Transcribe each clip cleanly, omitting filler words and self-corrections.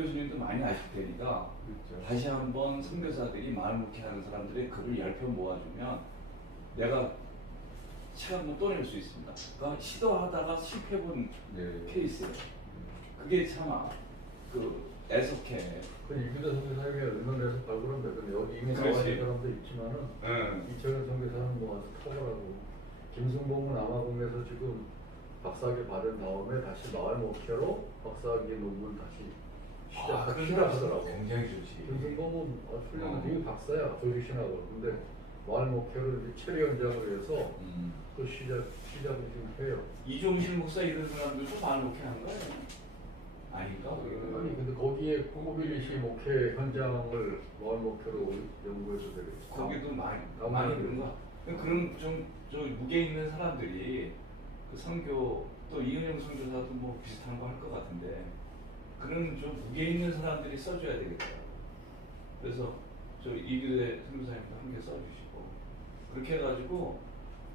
교수님도 많이 아실 테니까 그렇죠. 다시 한번 선교사들이 마을목회하는 사람들의 글을 10편 모아주면 내가 책 한번 떠낼 수 있습니다. 그러니까 시도하다가 실패해본 네. 케이스예요. 그게 참 애석해. 그 이규대 선교사님이 은원에서 발굴한다. 근데 여기 이미 나와 그렇지. 있는 사람도 있지만은 응. 이철현 선교사는 뭐 와서 터보라고. 김승봉은 남아공에서 지금 박사학위 받은 다음에 다시 마을 목회로 박사학위 논문 다시 시작하더라고. 굉장히 좋지. 김승봉은 훌륭한 미국 박사야 조직신학을. 근데 마을 목회를 이제 체리 연장을 해서 그 시작을 지금 해요. 이종실 목사 이런 사람들도 마을목회한 거예요. 아닌가? 아니 근데 거기에 코모빌리시 목회 현장을 마을 목회로 연구해서 되겠죠. 거기도 많이 그런가? 그런 저 무게 있는 사람들이 그 선교 또 이은영 선교사도 뭐 비슷한 거 할 것 같은데 그런 좀 무게 있는 사람들이 써줘야 되겠더라고. 그래서 저 이규대 선교사님도 함께 써주시고 그렇게 해가지고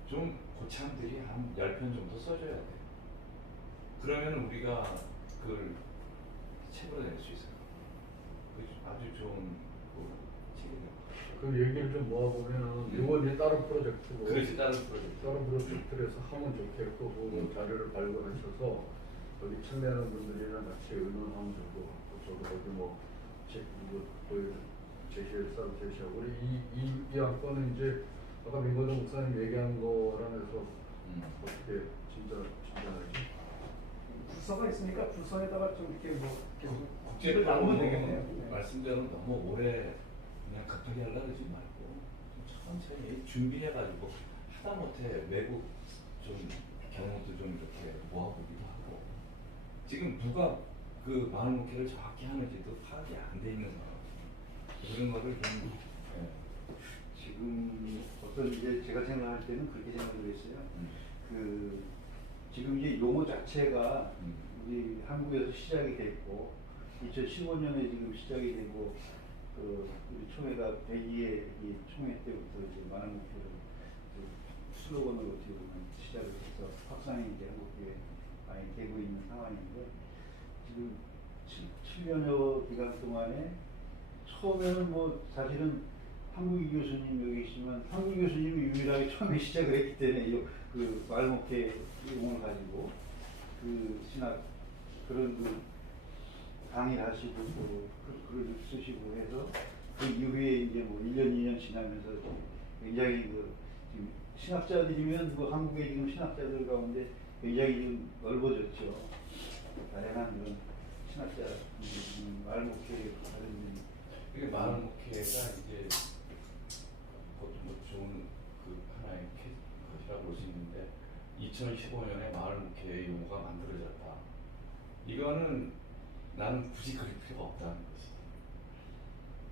좀 고참들이 한 10편 정도 써줘야 돼. 그러면 우리가 그걸 책으로 낼 수 있어요. 아주 좋은 책이에요. 그 얘기를 좀 모아보면은 이건 이제 다른 프로젝트고 그렇지, 다른 프로젝트. 다른 프로젝트에서 하면 좋겠고 그 자료를 발굴하셔서 여기 참여하는 분들이랑 같이 의논하면 좋을 것 같고 저도 거기 뭐 제시하고 우리 이 안건은 이제 아까 민건동 목사님 얘기한 거랑 해서 어떻게 진단하지? 부서가 있으니까 부서에다가 좀 이렇게 뭐 국제 나누면 되겠네요. 네. 말씀대로 너무 오래 그냥 급하게 하려고 그러지 말고 좀 천천히 준비해가지고 하다못해 외국 좀 경험도 좀 이렇게 모아보기도 하고 지금 누가 그 마을 목회를 정확히 하는지도 파악이 안 돼 있는 상황. 그런 거를 좀 지금 어떤 이제 제가 생각할 때는 그렇게 생각을 했어요. 그 지금 이제 용어 자체가 우리 한국에서 시작이 됐고 2015년에 지금 시작이 되고 그 우리 총회가 102회 이 총회 때부터 이제 많은 목표를 슬로건으로 어떻게 보면 시작을 해서 확산이 이제 한국에 많이 되고 있는 상황인데 지금 7년여 기간 동안에 처음에는 뭐 사실은 한국이 교수님 여기 계시지만 한국이 교수님이 유일하게 처음에 시작을 했기 때문에 그 마을목회 용어를 가지고 그 신학 그런 그 강의를 하시고 또 글을 쓰시고 해서 그 이후에 이제 뭐 1년 2년 지나면서 굉장히 그 지금 신학자들이면 뭐 한국의 지금 신학자들 가운데 굉장히 좀 넓어졌죠. 다양한 그런 신학자 마을목회에 관련된 이게 마을 목회가 이제 그것도 뭐 좋은 그 하나의 것이라고 볼 수 있는데 2015년에 마을 목회의 용어가 만들어졌다. 이거는 나는 굳이 그럴 필요가 없다는 것이.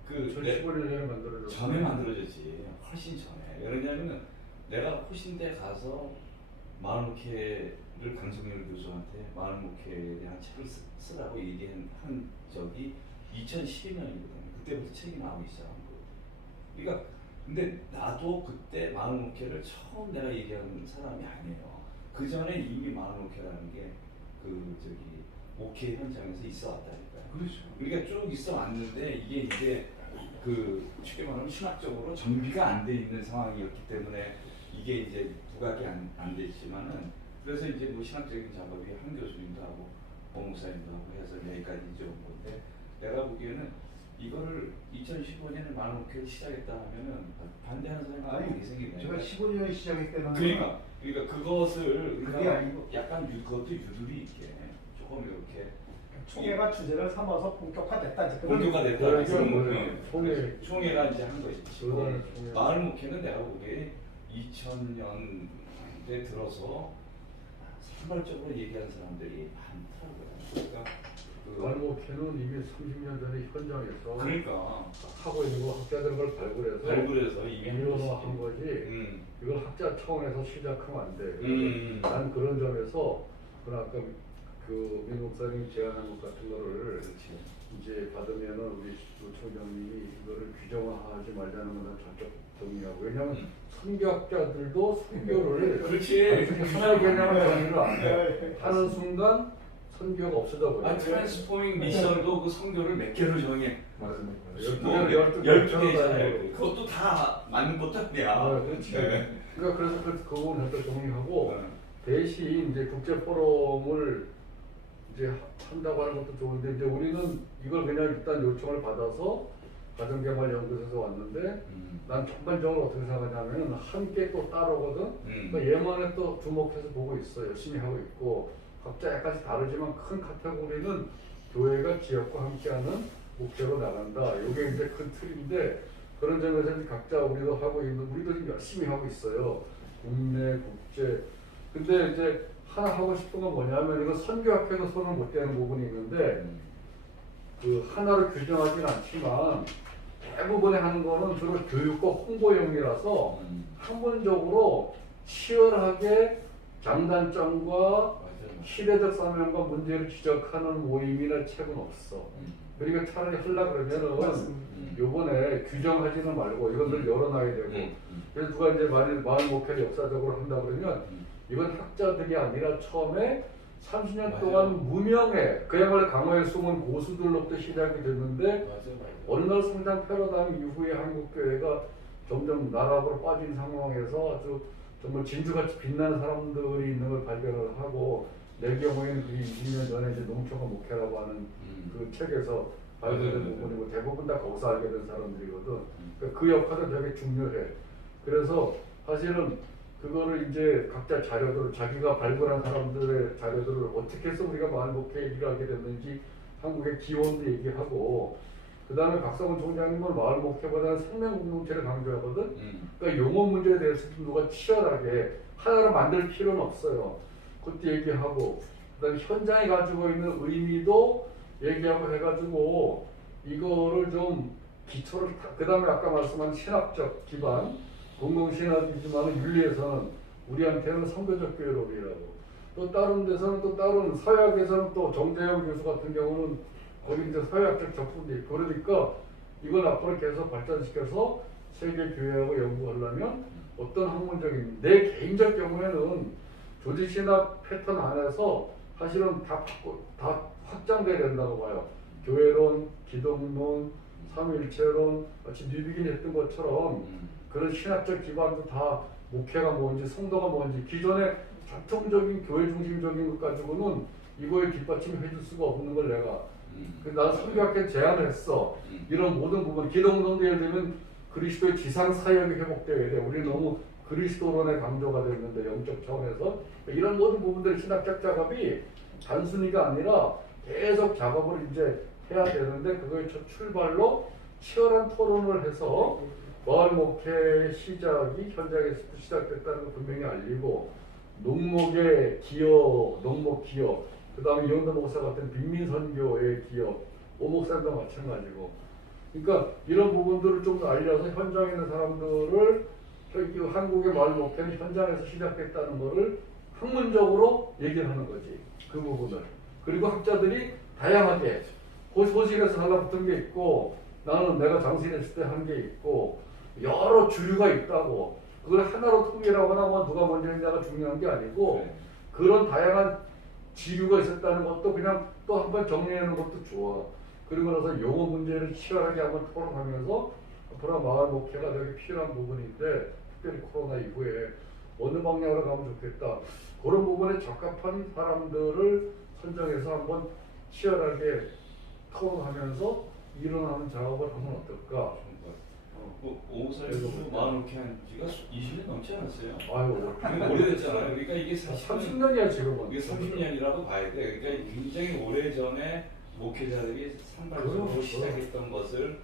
그 2015년에 만들어졌어요. 전에 만들어졌지. 훨씬 전에. 왜냐하면 내가 호신대 가서 마을 목회를 강성열 교수한테 마을 목회에 대한 책을 쓰라고 얘기한 적이 2012년이거든요. 그때부터 책이 나오기 시작한 거거든요. 그러니까 근데 나도 그때 마을 목회를 처음 내가 얘기하는 사람이 아니에요. 그 전에 이미 마을 목회라는 게 그 저기 목회 현장에서 있어 왔다니까요. 그렇죠. 그러니까 쭉 있어 왔는데 이게 이제 그 쉽게 말하면 신학적으로 정비가 안 돼 있는 상황이었기 때문에 이게 이제 부각이 안 됐지만은 그래서 이제 뭐 신학적인 작업이 한 교수님도 하고 오 목사님도 하고 해서 여기까지 이제 온 건데 내가 보기에는 이거를 2015년에 마을 목회를 시작했다 하면은 반대하는 사람이 많이 생기네. 제가 15년에 시작했다는 그러니까 그것을 그게 우리가 아니고 약간 그것도 유두리 있게 조금 이렇게 총회가 주제를 삼아서 본격화됐다. 본교가 그런 됐다. 총회. 총회가 이제 한 것이고 그거는 총회. 마을 목회는 내가 보기에 2000년대 들어서 산발적으로 얘기하는 사람들이 많더라고요. 그러니까 마을 목회는 이미 30년 전에 현장에서 그러니까 하고 있는 거 학자들 걸 발굴해서 이미 이론화한 거지. 이걸 학자 차원에서 시작하면 안 돼. 난 그런 점에서 그 아까 그 민 목사님 제안한 것 같은 거를 그렇지. 이제 받으면은 우리 총장님이 이거를 규정화하지 말자는 건 전적 동의하고. 왜냐하면 선교학자들도 선교를 그렇지. 하나의 개념을 정의를 안 해. 하는 순간 선교가 없어져 버려요. 트랜스포밍 미션도 그 선교를 몇 개로 정해? 맞습니다. 뭐 12개 12개 있잖아요. 그것도 다 맞는 것도 아니야. 아, 그렇지. 네. 그러니까 그래서 그 부분을 일단 정리하고 네. 대신 이제 국제 포럼을 이제 한다고 하는 것도 좋은데 이제 우리는 이걸 그냥 일단 요청을 받아서 가정개발연구소에서 왔는데 난 전반적으로 어떻게 생각하냐면 함께 또 따르거든. 그러니까 얘만에 또 주목해서 보고 있어. 열심히 하고 있고 각자 약간씩 다르지만 큰 카테고리는 교회가 지역과 함께하는 목표로 나간다. 이게 이제 큰 틀인데 그런 점에서 이제 각자 우리도 하고 있는 우리도 지금 열심히 하고 있어요. 국내 국제. 근데 이제 하나 하고 싶은 건 뭐냐면 이거 선교학회도 손을 못 대는 부분이 있는데 그 하나를 규정하지는 않지만 대부분에 하는 거는 주로 교육과 홍보용이라서 학문적으로 치열하게 장단점과 시대적 사명과 문제를 지적하는 모임이나 책은 없어. 그러니까 차라리 하려고 그러면은 요번에 규정하지는 말고 이것을 열어놔야 되고 그래서 누가 이제 만일 마을 목회를 역사적으로 한다 그러면 이건 학자들이 아니라 처음에 30년 동안 무명의 그야말로 강화에 숨은 고수들로부터 시작이 됐는데 어느 날 성장 패러다임 이후에 한국교회가 점점 나락으로 빠진 상황에서 아주 정말 진주같이 빛나는 사람들이 있는 걸 발견을 하고 내 경우에는 그게 20년 전에 이제 농촌과 목회라고 하는 그 책에서 발견된 부분이고 대부분 다 거기서 알게 된 사람들이거든. 그러니까 그 역할은 되게 중요해. 그래서 사실은 그거를 이제 각자 자료들을 자기가 발굴한 사람들의 자료들을 어떻게 해서 우리가 마을 목회 얘기를 하게 됐는지 한국의 기원도 얘기하고 그 다음에 박성훈 총장님은 마을 목회보다는 생명 공동체를 강조하거든. 그러니까 용어 문제에 대해서 누가 치열하게 하나로 만들 필요는 없어요. 그것도 얘기하고 그 다음에 현장에 가지고 있는 의미도 얘기하고 해가지고 이거를 좀 기초를 그 다음에 아까 말씀한 신학적 기반 공동신학이지만 윤리에서는 우리한테는 선교적 교회론이라고 또 다른 데서는 또 다른 서약에서는 또 정재영 교수 같은 경우는 거기 이제 서약적 접근도 있고 그러니까 이걸 앞으로 계속 발전시켜서 세계 교회하고 연구하려면 어떤 학문적인 내 개인적 경우에는 조직신학 패턴 안에서 사실은 다 확장돼야 된다고 봐요. 교회론, 기독론, 삼위일체론 마치 뉴비긴 했던 것처럼 그런 신학적 기반도 다 목회가 뭔지 성도가 뭔지 기존의 전통적인 교회 중심적인 것 가지고는 이거에 뒷받침해 줄 수가 없는 걸 내가 나는 선교학회 제안을 했어. 이런 모든 부분 기독론도 예를 들면 그리스도의 지상 사역이 회복되어야 돼. 우리 너무 그리스도론의 강조가 됐는데 영적 차원에서 이런 모든 부분들 신학적 작업이 단순히가 아니라 계속 작업을 이제 해야 되는데 그거의 첫 출발로 치열한 토론을 해서 마을 목회 시작이 현장에서 시작됐다는 걸 분명히 알리고 농목의 기여, 농목 기여, 그 다음에 이현도 목사 같은 빈민선교의 기여, 오목사님도 마찬가지고 그러니까 이런 부분들을 좀 더 알려서 현장에 있는 사람들을 한국의 마을 목회는 현장에서 시작됐다는 것을 학문적으로 얘기를 하는 거지 그 부분을 그리고 학자들이 다양하게 호실에서 달라붙은 게 있고 나는 내가 장신했을 때 한 게 있고 여러 주류가 있다고 그걸 하나로 통일하거나 뭐 누가 먼저 했냐가 중요한 게 아니고 그런 다양한 지류가 있었다는 것도 그냥 또 한 번 정리하는 것도 좋아. 그리고 나서 용어 문제를 치열하게 한번 토론하면서 앞으로 마을 목회가 되게 필요한 부분인데 특별히 코로나 이후에 어느 방향으로 가면 좋겠다. 그런 부분에 적합한 사람들을 선정해서 한번 치열하게 토론하면서 일어나는 작업을 하면 어떨까? 오목사님도 마을 목회 한 지가 20년 넘지 않았어요? 아유, 되게 오래됐잖아요. 그러니까 이게 사실은 30년이야 지금은. 이게 30년이라고 봐야 돼. 그러니까 굉장히 오래전에 목회자들이 산발적으로 그렇죠. 시작했던 것을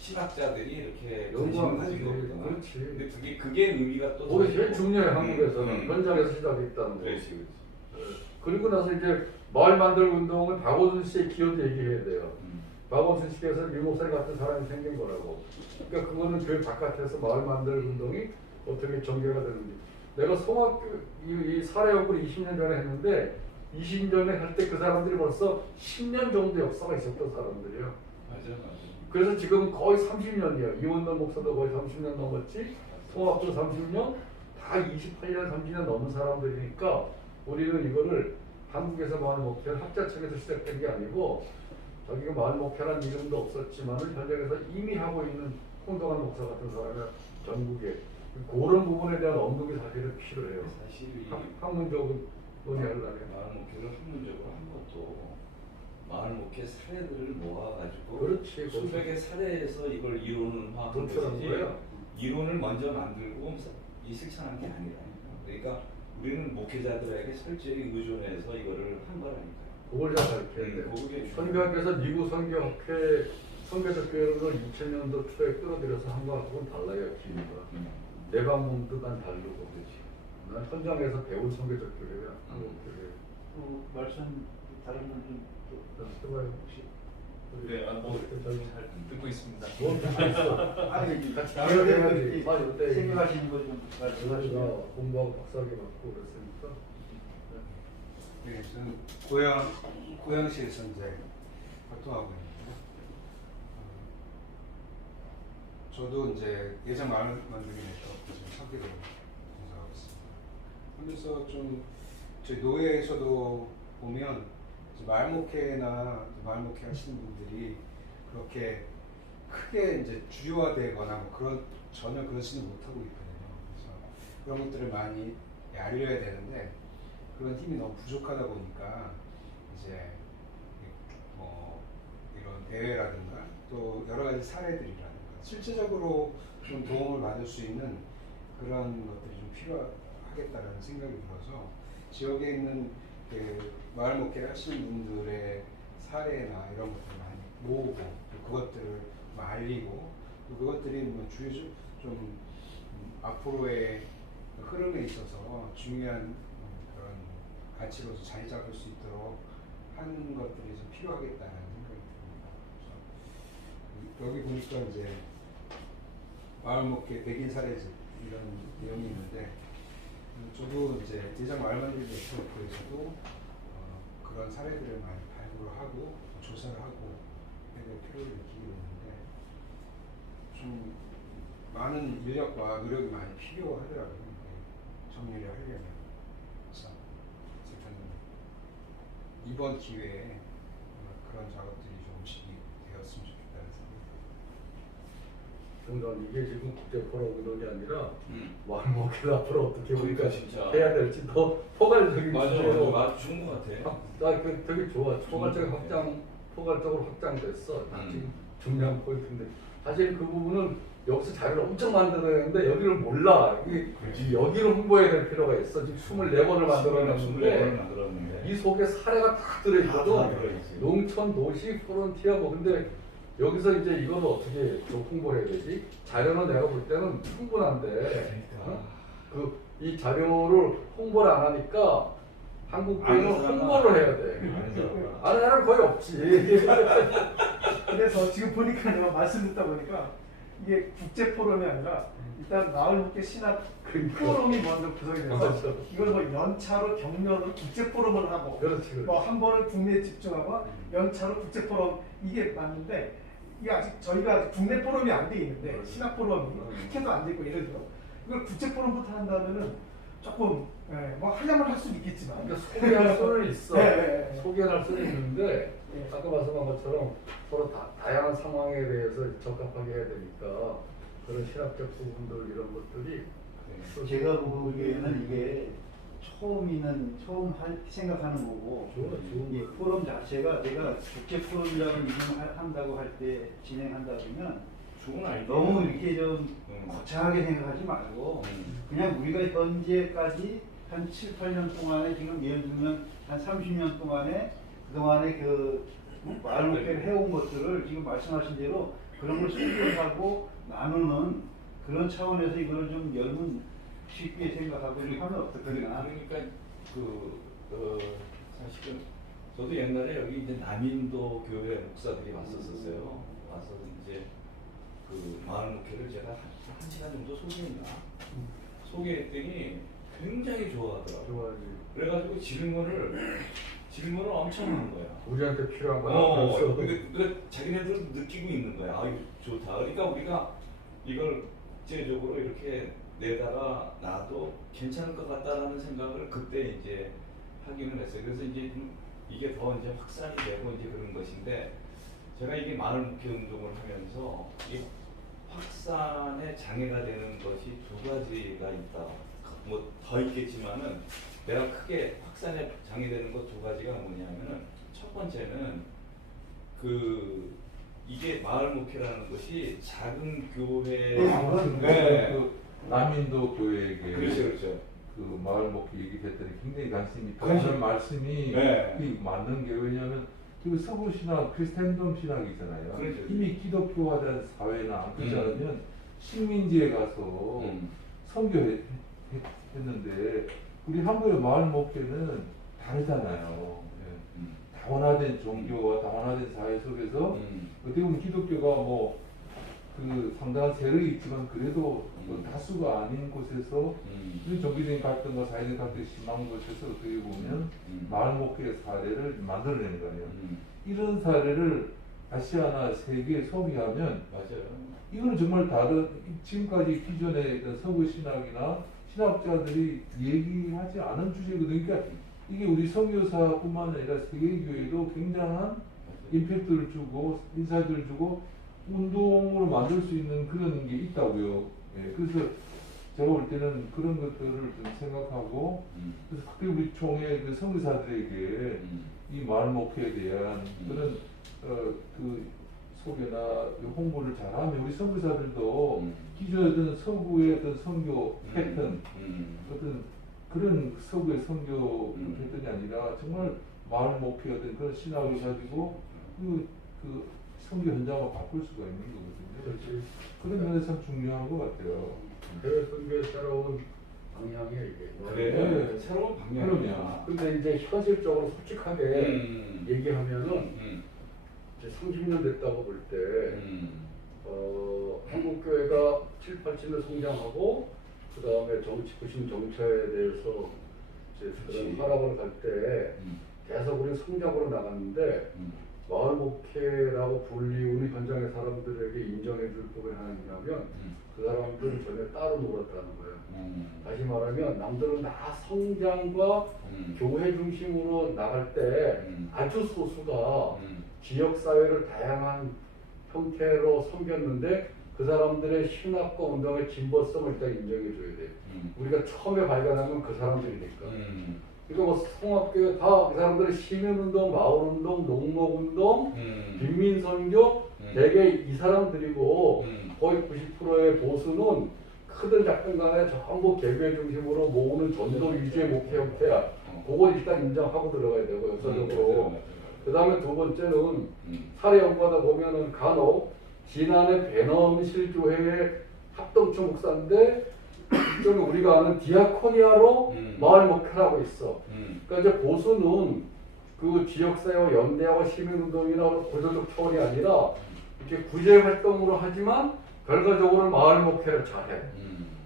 신학자들이 이렇게 연구한 관심을 가진 거지. 거거든. 그렇지. 근데 그게 의미가 또 그게 제일 중요해 한국에서는 음. 현장에서 시작했다는 거. 그렇지. 그리고 나서 이제 마을 만들 운동은 박원순 씨의 기여도 얘기해야 돼요. 박원순 씨께서 미목사님 같은 사람이 생긴 거라고. 그러니까 그거는 교회 바깥에서 마을 만들 운동이 어떻게 전개가 되는지. 내가 성악교 이 사례 연구를 20년 전에 했는데 20년 전에 할 때 그 사람들이 벌써 10년 정도 역사가 있었던 사람들이에요. 맞아. 그래서 지금 거의 30년이에요. 이원돈 목사도 거의 30년 넘었지. 성악도 30년, 다 28년, 30년 넘은 사람들이니까 우리는 이거를 한국에서 마을 목회는 학자청에서 시작된 게 아니고 자기가 마을 목회라는 이름도 없었지만은 현장에서 이미 하고 있는 홍동환 목사 같은 사람이 전국에 그런 부분에 대한 언급이 사실은 필요해요. 사실 이 학문적으로 논의하려면 마을 목회를 학문적으로 한 것도 마을 목회 사례들을 모아가지고 그렇지. 수백의 사례에서 이걸 이론화한 도출한 것이지 거야. 이론을 먼저 만들고 이 실천한 게 아니라니까. 그러니까 우리는 목회자들에게 철저히 의존해서 이거를 한 거라니까요. 그걸 잘 가르쳐야 돼. 그게 선교학에서 미국 선교학회 선교적 교육을 2000년도 초에 끌어들여서 한 거하고는 달라요. 기류가. 내 방문도 난 다르고 그렇지. 난 현장에서 배운 선교적 교육이야. 한국 교육. 말씀 다른 분좀 해봐요 혹시. 네, 뭐 저희 잘 듣고 있습니다. 뭘 듣고 있어? 아니 같이 다른 기억해야지. 분들 생각하시는 거좀 우리가 말씀하시면. 공부하고 박사학위 받고 그랬으니까. 네, 저는 고양시에서 이제 활동하고 있는데요. 저도 이제 예전 마을 만들기 네트워크 지금 설계로 봉사하고 있습니다. 하면서 좀 저희 노예에서도 보면 이제 마을 목회나 마을 목회 하시는 분들이 그렇게 크게 이제 주요화되거나 뭐 그런 전혀 그러지는 못하고 있거든요. 그래서 그런 것들을 많이 알려야 되는데 그런 힘이 너무 부족하다 보니까 이제 뭐 이런 대회라든가 또 여러 가지 사례들이라든가 실제적으로 좀 도움을 받을 수 있는 그런 것들이 좀 필요하겠다라는 생각이 들어서 지역에 있는 그 마을 목회를 하시는 분들의 사례나 이런 것들을 많이 모으고 또 그것들을 좀 알리고 또 그것들이 뭐 좀 앞으로의 흐름에 있어서 중요한 그런 가치로서 자리 잡을 수 있도록 하는 것들이 좀 필요하겠다는 생각이 듭니다. 그래서 여기 보니까 이제 마을 목회 백인 사례집 이런 내용이 있는데 저도 이제 대장 마을 만들기 네트워크에서도 그런 사례들을 많이 발굴을 하고 조사를 하고 해야 될 필요를 느끼고 있는데 좀 많은 인력과 노력이 많이 필요하더라고요. 정리를 하려면. 그래서 어쨌든 이번 기회에 그런 작업들이 조금씩 되었으면 좋겠다는 생각이 듭니다. 그러니까 이게 지금 국제 포럼 의논이 아니라 마을 목회를 앞으로 어떻게 우리가 그러니까 진짜. 해야 될지 더 포괄적인 주제로 맞아 좋은 것 같아. 나 되게 좋아. 포괄적으로 확장됐어. 지금 중요한 포인트인데 사실 그 부분은 여기서 자료를 엄청 만들어냈는데 여기를 몰라. 이게 여기를 홍보해야 될 필요가 있어. 지금 24번을 만들어냈는데 이 속에 사례가 다 들어있거든. 농촌, 도시, 프론티어 뭐 근데 여기서 이제 이걸 어떻게 좀 홍보해야 되지? 자료는 내가 볼 때는 충분한데 이 자료를 홍보를 안 하니까 한국 교회는 홍보를 해야 돼. 아는 사람 거의 없지. 그래서 지금 보니까 내가 말씀 듣다 보니까 이게 국제 포럼이 아니라 일단 마을 목회 신학 포럼이 먼저 구성이 돼서 맞아. 이걸 뭐 연차로 경로로 국제 포럼을 하고 그렇지. 뭐 한 번은 국내에 집중하고 연차로 국제 포럼 이게 맞는데 이게 아직 저희가 아직 국내 포럼이 안 돼 있는데 신학 포럼이 그렇게도 안 돼 있고 예를 들어 이걸 국제 포럼부터 한다면은 조금 뭐 하려면 할 수는 있겠지만 그러니까 소개할 수는 있어. 네. 소개할 수는 있는데 네. 아까 말씀한 것처럼 서로 다양한 상황에 대해서 적합하게 해야 되니까 그런 신학적 부분들 이런 것들이 제가 보기에는 이게 처음 생각하는 거고 이 포럼 자체가 내가 국제 포럼이라는 이름을 한다고 할 때 진행한다 그러면 좋은 아이디어. 너무 이렇게 좀 거창하게 생각하지 말고 그냥 우리가 현재까지 한 7, 8년 동안에 지금 예를 들면 한 30년 동안에 그동안에 그 마을 목회를 해온 것들을 지금 말씀하신 대로 그런 걸 소개하고 나누는 그런 차원에서 이걸 좀 열문 쉽게 생각하고 좀 하면 어떻겠나. 그러니까 사실은 저도 옛날에 여기 이제 남인도 교회 목사들이 왔었어요. 와서 이제 그 마을 목회를 제가 한 시간 정도 소개했더니 굉장히 좋아하더라고요. 좋아하지. 그래가지고 질문을 엄청 한 거야. 우리한테 필요한 거야. 그래서 그 자기네들 느끼고 있는 거야. 아, 이거 좋다. 그러니까 우리가 이걸 국제적으로 이렇게 내다가 놔도 괜찮을 것 같다라는 생각을 그때 이제 하기는 했어요. 그래서 이제 좀 이게 더 이제 확산이 되고 이제 그런 것인데 제가 이게 마을 목회 운동을 하면서 이 확산에 장애가 되는 것이 두 가지가 있다. 뭐 더 있겠지만은 내가 크게 확산에 장애되는 것 두 가지가 뭐냐면은 첫 번째는 이게 마을 목회라는 것이 작은 교회 네. 그 남인도 교회에게 그렇죠. 그 마을 목회 얘기했더니 굉장히 관심이 그렇죠. 그런 말씀이 네. 그게 맞는 게 왜냐하면 그 서구 신학 크리스텐덤 신학이잖아요. 그렇죠. 이미 기독교화된 사회나 그렇지 음. 않으면 식민지에 가서 선교했는데 우리 한국의 마을 목회는 다르잖아요. 예. 다원화된 종교와 다원화된 사회 속에서 어떻게 보면 기독교가 뭐 그 상당한 세력이 있지만 그래도 뭐 다수가 아닌 곳에서 그 종교적인 갈등과 사회적인 갈등이 심한 곳에서 어떻게 보면 마을 목회의 사례를 만들어내는 거예요. 이런 사례를 아시아나 세계에 소비하면 맞아요. 이거는 정말 다른 지금까지 기존의 어떤 서구 신학이나 신학자들이 얘기하지 않은 주제거든요. 그러니까 이게 우리 선교사뿐만 아니라 세계 교회도 굉장한 임팩트를 주고 인사이트를 주고 운동으로 만들 수 있는 그런 게 있다고요. 예, 그래서 제가 볼 때는 그런 것들을 좀 생각하고 그래서 특히 우리 총회 그 선교사들에게 이 마을 목회에 대한 그런 그 소개나 홍보를 잘하면 우리 선교사들도 기존의 어떤 서구의 어떤 선교 패턴 어떤 그런 서구의 선교 패턴이 아니라 정말 마을 목회 어떤 그런 신학을 가지고 그 선교 현장을 바꿀 수가 있는 거거든요. 그렇지. 그런 면에서 참 중요한 것 같아요. 해외 선교의 새로운 방향이에요 이게. 그래. 네. 새로운 방향이야. 그럼요. 근데 이제 현실적으로 솔직하게 얘기하면은 이제 30년 됐다고 볼 때 한국 교회가 7, 8층을 성장하고 그 다음에 부심 정체에 대해서 이제 그런 하락을 갈 때 계속 우리 성장으로 나갔는데 마을 목회라고 불리우는 현장의 사람들에게 인정해줄 부분이 하나 있냐면 그 사람들은 전혀 따로 놀았다는 거예요. 다시 말하면 남들은 다 성장과 교회 중심으로 나갈 때 아주 소수가 지역사회를 다양한 형태로 섬겼는데 그 사람들의 신학과 운동의 진보성을 일단 인정해줘야 돼요. 우리가 처음에 발견하면 그 사람들이니까. 그러니까 뭐 성악교회 다 그 사람들의 시민운동, 마을운동, 농목운동, 빈민선교 대개 이 사람들이고 거의 90%의 보수는 크든 작든 간에 전부 개교회 중심으로 모으는 전도 위주의 목회 형태야. 그걸 일단 인정하고 들어가야 되고 역사적으로. 그 다음에 두 번째는 사례 연구하다 보면은 간혹 지난해 베넘실교회의 합동처 목사인데 이쪽에 우리가 아는 디아코니아로 마을 목회를 하고 있어. 그러니까 이제 보수는 그 지역사회와 연대하고 시민운동이나 고조적 차원이 아니라 이렇게 구제 활동으로 하지만 결과적으로 마을 목회를 잘해.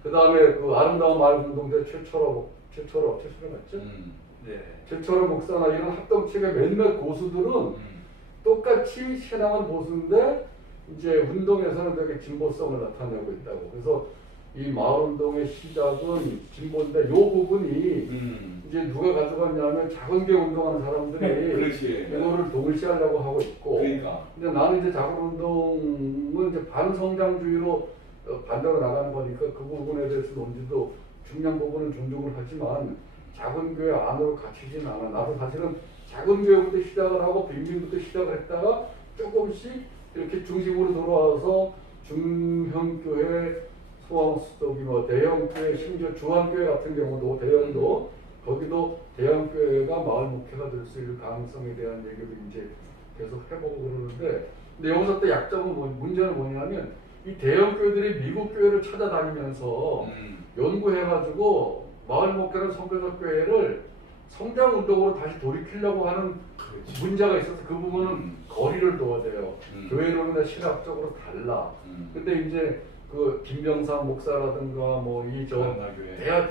그 다음에 그 아름다운 마을 운동대 최철호 맞죠? 네. 최철호 목사나 이런 합동체계 몇몇 고수들은 똑같이 신앙은 보수인데 이제 운동에서는 되게 진보성을 나타내고 있다고. 그래서 이 마을운동의 시작은 진보인데 이 부분이 이제 누가 가져갔냐면 작은 교회 운동하는 사람들이 그렇지. 이거를 동일시하려고 하고 있고. 그러니까. 근데 나는 이제 작은 운동은 이제 반성장주의로 반대로 나가는 거니까 그 부분에 대해서 논지도 중요한 부분은 존중을 하지만 작은 교회 안으로 갇히진 않아. 나도 사실은 작은 교회부터 시작을 하고 빈민부터 시작을 했다가 조금씩 이렇게 중심으로 돌아와서 중형교회, 소왕수도기 뭐 대형교회, 심지어 중앙교회 같은 경우도 대형도 거기도 대형교회가 마을 목회가 될 수 있는 가능성에 대한 얘기를 이제 계속 해보고 그러는데 근데 여기서 또 약점은 문제는 뭐냐면 이 대형교회들이 미국 교회를 찾아다니면서 연구해가지고 마을 목회는 선교적 교회를 성장 운동으로 다시 돌이키려고 하는 문제가 있어서 그 부분은 거리를 둬야 돼요. 교회론이나 신학적으로 달라. 근데 이제 그 김병삼 목사라든가 뭐 이 저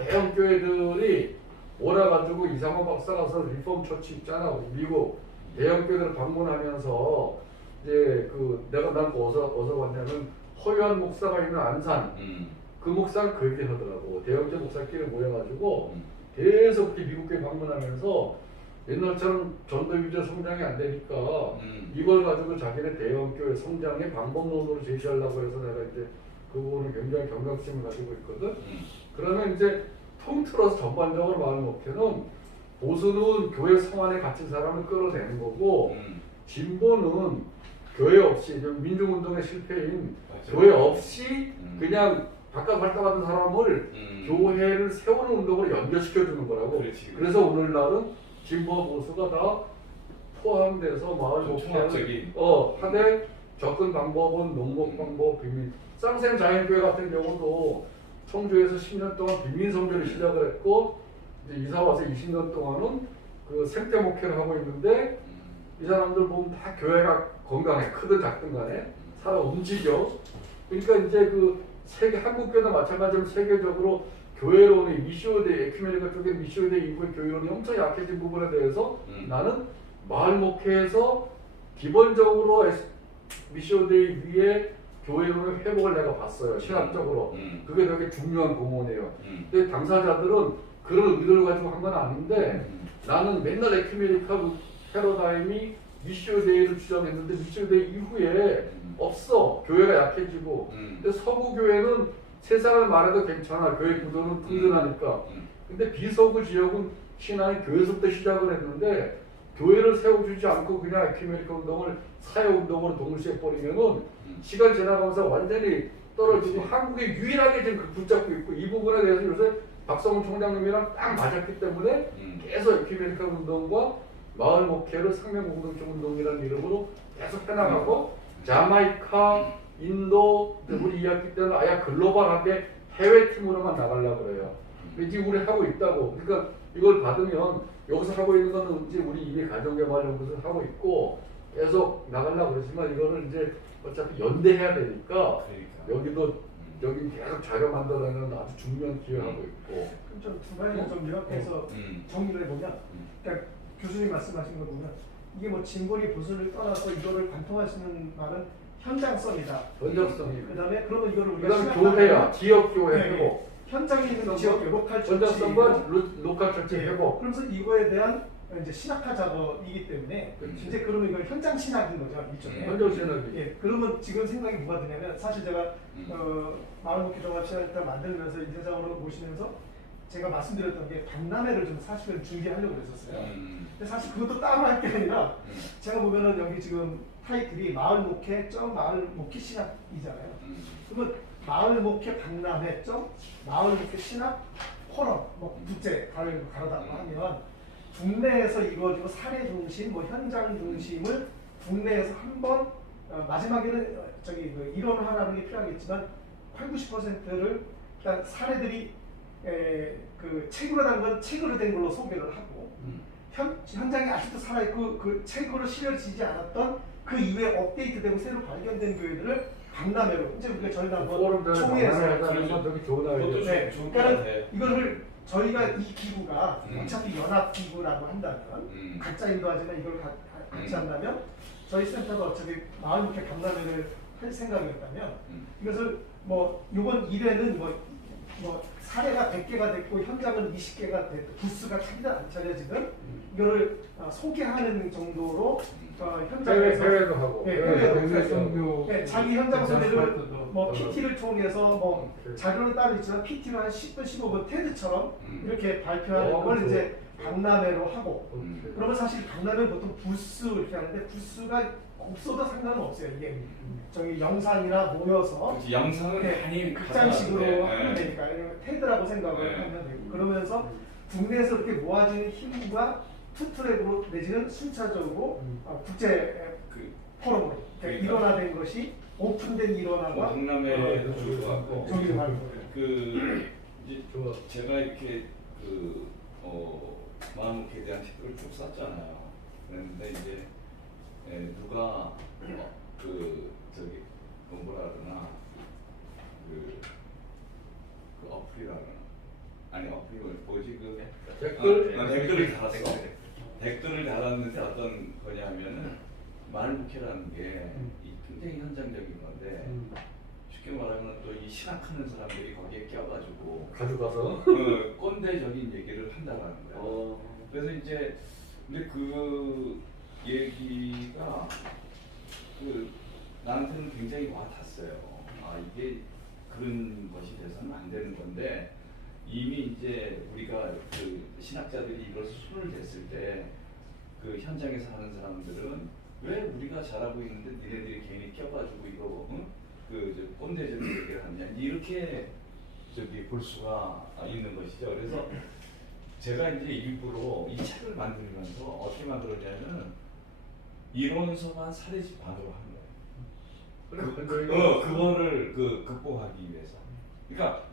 대형 교회들이 몰아가지고 이상호 박사 가서 리폼 처치 있잖아. 미국 대형 교회를 방문하면서 이제 그 내가 난 어디서 봤냐면 허유한 목사가 있는 안산 그 목사는 그 얘기 하더라고. 대형교 목사끼리 모여가지고 계속 이렇게 미국에 방문하면서 옛날처럼 전도유저 성장이 안 되니까 이걸 가지고 자기네 대형교회 성장의 방법론으로 제시하려고 해서 내가 이제 그 부분을 굉장히 경각심을 가지고 있거든. 그러면 이제 통틀어서 전반적으로 마을목회는 보수는 교회 성안에 갇힌 사람을 끌어내는 거고 진보는 교회 없이 민중운동의 실패인 맞아. 교회 없이 그냥 바깥 활동하던 사람을 교회를 세우는 운동으로 연결시켜주는 거라고. 그렇지. 그래서 오늘날은 진보 보수가 다 포함돼서 마을 총합적인. 목회를 하되 접근 방법은 농목 방법, 빈민. 쌍생 자연교회 같은 경우도 청주에서 10년 동안 빈민 선교를 시작을 했고 이제 이사 와서 20년 동안은 그 생태 목회를 하고 있는데 이 사람들 보면 다 교회가 건강해. 크든 작든 간에 살아 움직여. 그러니까 이제 그 세계 한국교회도 마찬가지로 세계적으로 교회론이 미시오대 에큐메니카 쪽에 미시오대 이후의 교회론이 엄청 약해진 부분에 대해서 나는 마을 목회에서 기본적으로 미시오대 위에 교회론의 회복을 내가 봤어요. 신학적으로. 그게 되게 중요한 공헌이에요. 근데 당사자들은 그런 의도를 가지고 한 건 아닌데 나는 맨날 에큐메니카 패러다임이 미시오데이를 주장했는데 미시오데이 이후에 없어. 교회가 약해지고. 근데 서구 교회는 세상을 말해도 괜찮아. 교회 구조는 든든하니까. 근데 비서구 지역은 신앙이 교회에서부터 시작을 했는데 교회를 세워주지 않고 그냥 에큐메니카 운동을 사회운동으로 동시에 버리면은 시간 지나가면서 완전히 떨어지고 한국에 유일하게 지금 붙잡고 있고 이 부분에 대해서 요새 박성훈 총장님이랑 딱 맞았기 때문에 계속 에큐메니카 운동과 마을 목회를 생명 공동체 운동이라는 이름으로 계속 해나가고 자마이카, 인도 우리 이야기 때는 아예 글로벌하게 해외 팀으로만 나가려고 그래요. 지금 우리 하고 있다고. 그러니까 이걸 받으면 여기서 하고 있는 거는 이제 우리 이미 가정개발연구소 하고 있고 계속 나가려고 그러지만 이거는 이제 어차피 연대해야 되니까 여기도 여기 계속 자료 만들어내는 아주 중요한 기여하고 있고. 그럼 좀 두 가지 좀 요약해서 정리를 해보면, 그러니까 교수님 말씀하신 거 보면 이게 뭐 진보리 보수를 떠나서 이거를 관통할 수 있는 말은 현장성이다. 현장성이. 그다음에 그러면 이거를 우리가 그다음에 교회야, 지역 교회 네, 회복. 현장에 있는 지역 로컬 처치. 현장성과 로컬 처치 네, 회복. 그러면서 이거에 대한 이제 신학화 작업이기 때문에 이제 그러면 이건 현장 신학인 거죠 일종의. 현장 신학이. 예, 그러면 지금 생각이 뭐가 드냐면 사실 제가 마을목회 종합시설센터 만들면서 이 세상으로 모시면서 제가 말씀드렸던 게 박람회를 좀 사실은 준비하려고 그랬었어요. 근데 사실 그것도 따로 할 게 아니라 제가 보면은 여기 지금 타이틀이 마을목회 마을목회 신학이잖아요. 그러면 마을목회 박람회 마을목회 신학 포럼 뭐 국제 가르다고 하면 국내에서 이루어지고 사례 중심, 뭐 현장 중심을 국내에서 한번 마지막에는 저기 그 이론화라는 게 필요하겠지만 80~90%를 일단 사례들이 그 책으로 된 걸로 소개를 하고 현장에 아직도 살아있고 그 책으로 실려지지 않았던 그 이후에 업데이트되고 새로 발견된 교회들을 박람회로 이제 우리가 저희가 한번 총회에서 저기 좋은 아이디어. 네, 그러니까 이거를 저희가 이 기구가 어차피 연합 기구라고 한다면 각자 인도하지만 이걸 같이 한다면 저희 센터가 어차피 마을목회 박람회를 할 생각이었다면 이것을 뭐 이번 1회는 뭐 사례가 100개가 됐고 현장은 20개가 됐고 부스가 차려지든 이거를 소개하는 정도로 현장에서 해외도 하고 해외 선교 네, 자기 현장 소개를 뭐 도 PT를 통해서 뭐 자료는 따로 있지만 PT로 한 10분 15분 테드처럼 이렇게 발표하는 걸 이제 박람회로 하고 그러면 사실 박람회는 보통 부스 이렇게 하는데 부스가 없어도 상관은 없어요. 이게 저기 영상이나 모여서 영상을 많이 극장식으로 하면 되니까 테드라고 생각을 네. 하면 되고 그러면서 국내에서 이렇게 모아지는 힘과 투트랙으로 내지는 순차적으로 국제 포럼으로 그러니까. 일원화된 것이 오픈된 일원화가 박람회도 좋을 것 같고 저기 말고 그 이제 제가 이렇게 마음목회에 대한 책들을 쭉 썼잖아요. 그런데 이제 누가 저기 뭐라 그러나 그 어플이라 그러나 아니 어플이 뭐지 댓글을 달았어. 댓글을 달았는데 어떤 거냐면은 마을목회라는 게 굉장히 현장적인 건데 쉽게 말하면 또 이 신학하는 사람들이 거기에 껴가지고 가져가서 꼰대적인 얘기를 한다라는 거야. 그래서 이제 근데 그 얘기가 나한테는 굉장히 와닿았어요. 아 이게 그런 것이 돼서는 안 되는 건데 이미 이제 우리가 그 신학자들이 이걸 손을 댔을 때 그 현장에서 하는 사람들은 왜 우리가 잘하고 있는데 니네들이 괜히 껴가지고 이거 그 꼰대적인 얘기를 하느냐 이렇게 저기 볼 수가 있는 것이죠. 그래서 제가 이제 일부러 이 책을 만들면서 어떻게 만들었냐면 이론서만 사례집 반으로 하는 거예요. 그거를 극복하기 위해서. 그러니까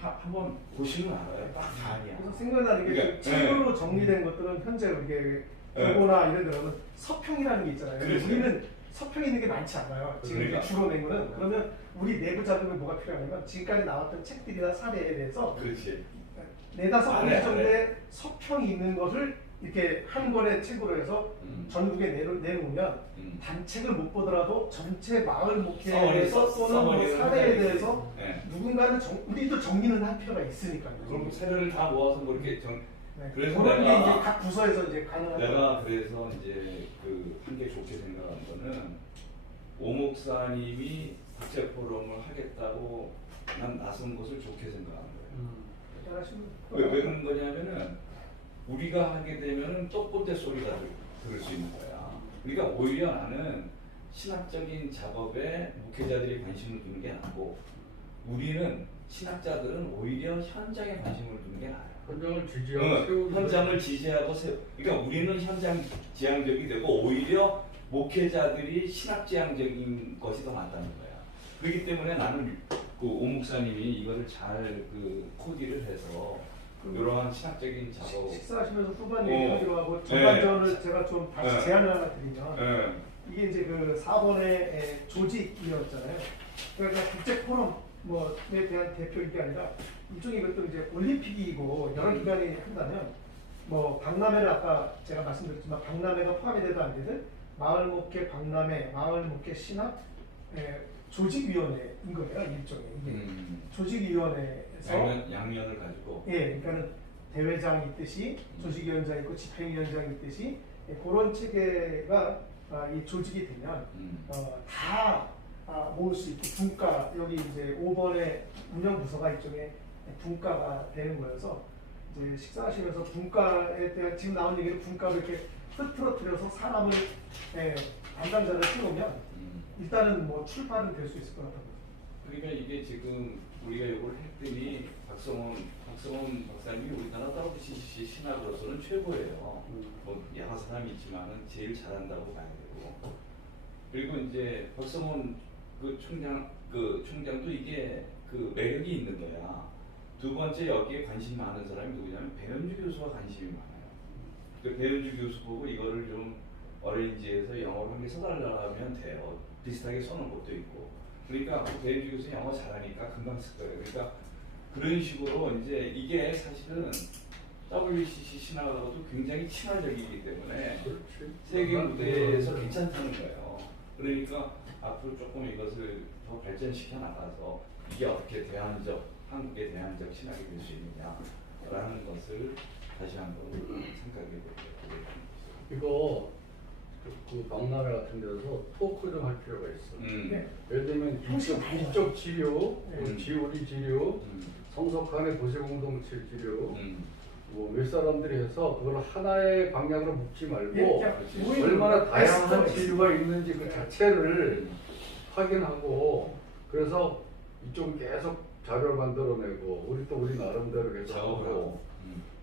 한번 보시면 알아요. 딱 반이야. 그래서 생각나는 게 그러니까, 책으로 정리된 것들은 현재 이게 교보나 이런 데는 서평이라는 게 있잖아요. 그렇죠. 우리는 서평이 있는 게 많지 않아요. 지금 그러니까. 주로 낸 거는 그러면 우리 내부 자료에 뭐가 필요하냐면 지금까지 나왔던 책들이나 사례에 대해서 그렇지. 네다섯 안 해, 개 안 정도의 서평이 있는 것을 이렇게 한 권의 책으로 해서 전국에 내놓으면 단책을 못 보더라도 전체 마을 목회에 또는 뭐 사례에 대해서 누군가는 우리도 정리는 할 필요가 있으니까요. 그럼 세례를 다 모아서 뭐 이렇게 네. 그래서 그런 게 내가 이제 각 부서에서 이제 가능한 내가 그래서 이제 한 게 좋게 생각한 거는 오 목사님이 국제 포럼을 하겠다고 난 나선 것을 좋게 생각한 거예요. 왜 그런 거냐면은 우리가 하게 되면은 또 꼰대 소리가 들을 수 있는 거야. 그러니까 오히려 나는 신학적인 작업에 목회자들이 관심을 두는 게 낫고 우리는 신학자들은 오히려 현장에 관심을 두는 게 나아요. 현장을 지지하고 세우는 현장을 지지하고 그러니까 우리는 현장 지향적이 되고 오히려 목회자들이 신학 지향적인 것이 더 낫다는 거야. 그렇기 때문에 나는 오 목사님이 이거를 잘 코디를 해서 이러한 신학적인 작업. 식사하시면서 후반 얘기하기로 하고 전반전을 제가 좀 다시 제안을 하나 드리면 이게 이제 그 4번의 조직이었잖아요. 그러니까 국제 포럼에 대한 대표 이게 아니라 일종의 것도 이제 올림픽이고 여러 기관이 한다면 뭐 박람회를 아까 제가 말씀드렸지만 박람회가 포함이 되든 안 되든 마을 목회 박람회, 마을 목회 신학 조직위원회인 거예요. 일종의 이게 조직위원회에서 양면을 가지고 그러니까는 대회장이 있듯이 조직위원장이 있고 집행위원장이 있듯이 그런 체계가 이 조직이 되면 다 모을 수 있고 분과 여기 이제 5번의 운영부서가 일종의 분과가 되는 거여서 이제 식사하시면서 분과에 대한 지금 나온 얘기를 분과로 이렇게 흐트러뜨려서 사람을 담당자를 키우면 일단은 뭐 출발은 될 수 있을 것 같아요. 그러니까 이게 지금 우리가 이걸 했더니 박성원 박사님이 우리나라 WCC 신학으로서는 최고예요. 뭐 여러 사람이 있지만은 제일 잘한다고 봐야 되고 그리고 이제 박성원 총장도 이게 매력이 있는 거야. 두 번째 여기에 관심 많은 사람이 누구냐면 배현주 교수가 관심이 많아요. 그 배현주 교수 보고 이거를 좀 어레인지해서 영어로 한 개 써달라면 돼요. 비슷하게 써놓은 것도 있고. 그러니까 배현주 교수 영어 잘하니까 금방 쓸 거예요. 그러니까 그런 식으로 이제 이게 사실은 WCC 신학하고도 굉장히 친화적이기 때문에 세계 무대에서 괜찮다는 거예요. 그러니까 앞으로 조금 이것을 더 발전시켜 나가서 이게 어떻게 한국의 대안적 신학이 될 수 있느냐라는 것을 다시 한번 생각해 볼게요. 이거 그 박람회 같은 데서 토크 좀 할 필요가 있어. 예를 들면 이쪽 치료, 지오리 치료, 성석환의 도시공동체 치료, 뭐 몇 사람들이 해서 그걸 하나의 방향으로 묶지 말고 얼마나 다양한 치료가 있는지 그 자체를 확인하고 그래서 이쪽 계속 자료를 만들어내고 우리 나름대로 계속 하고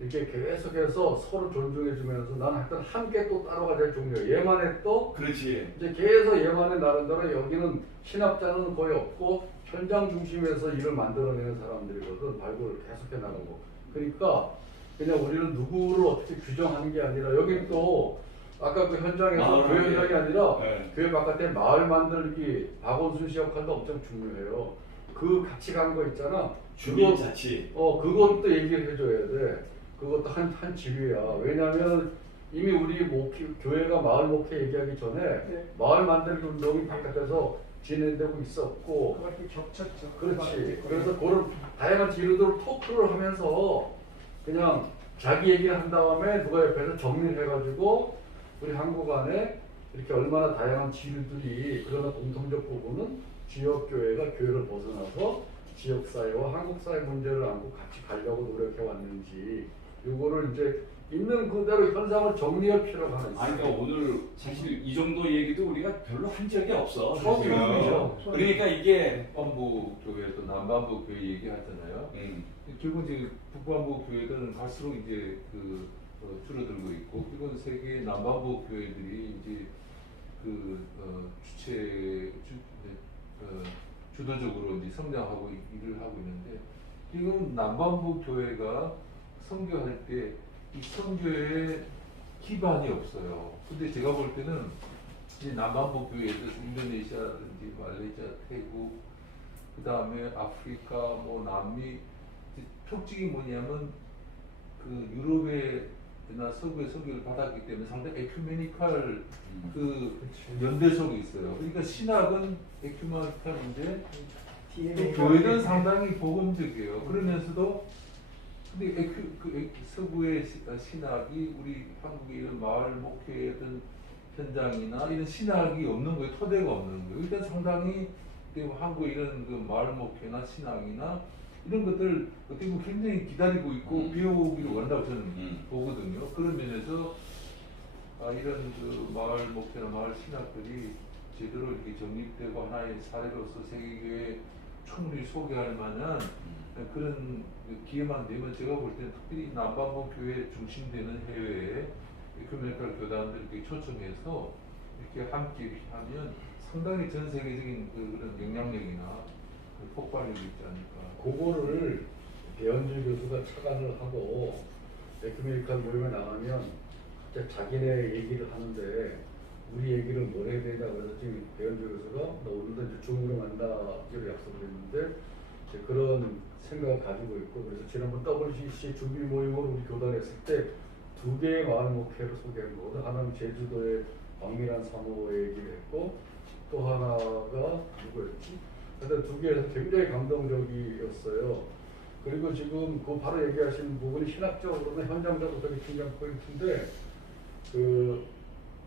이렇게 계속해서 서로 존중해주면서 나는 하여튼 함께 또 따라가 제일 중요해. 얘만의 또 그렇지. 이제 계속 얘만의 나름대로 여기는 신학자는 거의 없고 현장 중심에서 일을 만들어내는 사람들이거든. 발굴을 계속해 나가고. 그러니까 그냥 우리는 누구를 어떻게 규정하는 게 아니라 여기 또 아까 그 현장에서 교회 현장이 아니라 교회 바깥에 마을 만들기 박원순 씨 역할도 엄청 중요해요. 그 같이 간 거 있잖아. 주민자치. 그것도 얘기를 해줘야 돼. 그것도 한 지위야. 왜냐하면 이미 우리 교회가 마을 목회 얘기하기 전에 마을 만들기 운동이 바깥에서 진행되고 있었고, 그렇게 겹쳤죠. 그렇지. 그래서 그런 다양한 지류들 토크를 하면서 그냥 자기 얘기를 한 다음에 누가 옆에서 정리를 해가지고 우리 한국 안에 이렇게 얼마나 다양한 지류들이, 그러나 공통적 부분은 지역교회가 교회를 벗어나서 지역사회와 한국사회 문제를 안고 같이 가려고 노력해 왔는지, 이거를 이제 있는 그대로 현상을 정리할 필요가 하나 있어요. 아니 그러니까 오늘 사실 이 정도 얘기도 우리가 별로 한 적이 없어. 처음이죠. 그러니까 이게 북반부 교회도 남반부 교회 얘기하잖아요. 결국 이제 북반부 교회들은 갈수록 이제 줄어들고 있고, 그리고 세계 남반부 교회들이 이제 주도적으로 이제 성장하고 일을 하고 있는데, 지금 남반부 교회가 선교할 때 이 선교에 기반이 없어요. 근데 제가 볼 때는 이제 남반부 교회에서 인도네시아든지 말레이시아, 태국, 그 다음에 아프리카, 뭐 남미, 특징이 뭐냐면 그 유럽에나 서구의 선교를 받았기 때문에 상당히 에큐메니칼 그 연대 속에 있어요. 그러니까 신학은 에큐메니칼인데 교회는 상당히 복음적이에요. 그러면서도 근데 서구의 신학이 우리 한국의 이런 마을 목회의 어떤 현장이나 이런 신학이 없는 거예요. 토대가 없는 거예요. 일단 상당히 한국의 이런 그 마을 목회나 신학이나 이런 것들 어떻게 보면 굉장히 기다리고 있고 배우기로 원한다고 저는 보거든요. 그런 면에서 이런 그 마을 목회나 마을 신학들이 제대로 이렇게 정립되고 하나의 사례로서 세계교회 충분히 소개할 만한 그런 기회만 되면, 제가 볼 때는 특별히 남반부 교회 중심되는 해외에 에큐메니칼 교단들 이렇게 초청해서 이렇게 함께 이렇게 하면 상당히 전 세계적인 그런 영향력이나 폭발력이 있지 않을까. 그거를 배현주 교수가 착안을 하고 에큐메니칼 모임에 나가면 자기네 얘기를 하는데 우리 얘기를 뭘 해야 되냐 그래서 지금 배현주 교수가 너 오늘도 이제 줌으로 만나기로 약속을 했는데 그런 생각을 가지고 있고, 그래서 지난번 WCC 준비 모임으로 우리 교단했을 때 2개의 마을 목회를 소개한 거거든. 하나는 제주도의 박민환 사모 얘기를 했고, 또 하나가 누구였지? 하여튼 2개에서 굉장히 감동적이었어요. 그리고 지금 그 바로 얘기하신 부분이 신학적으로는 현장적으로 되게 중요한 포인트인데, 그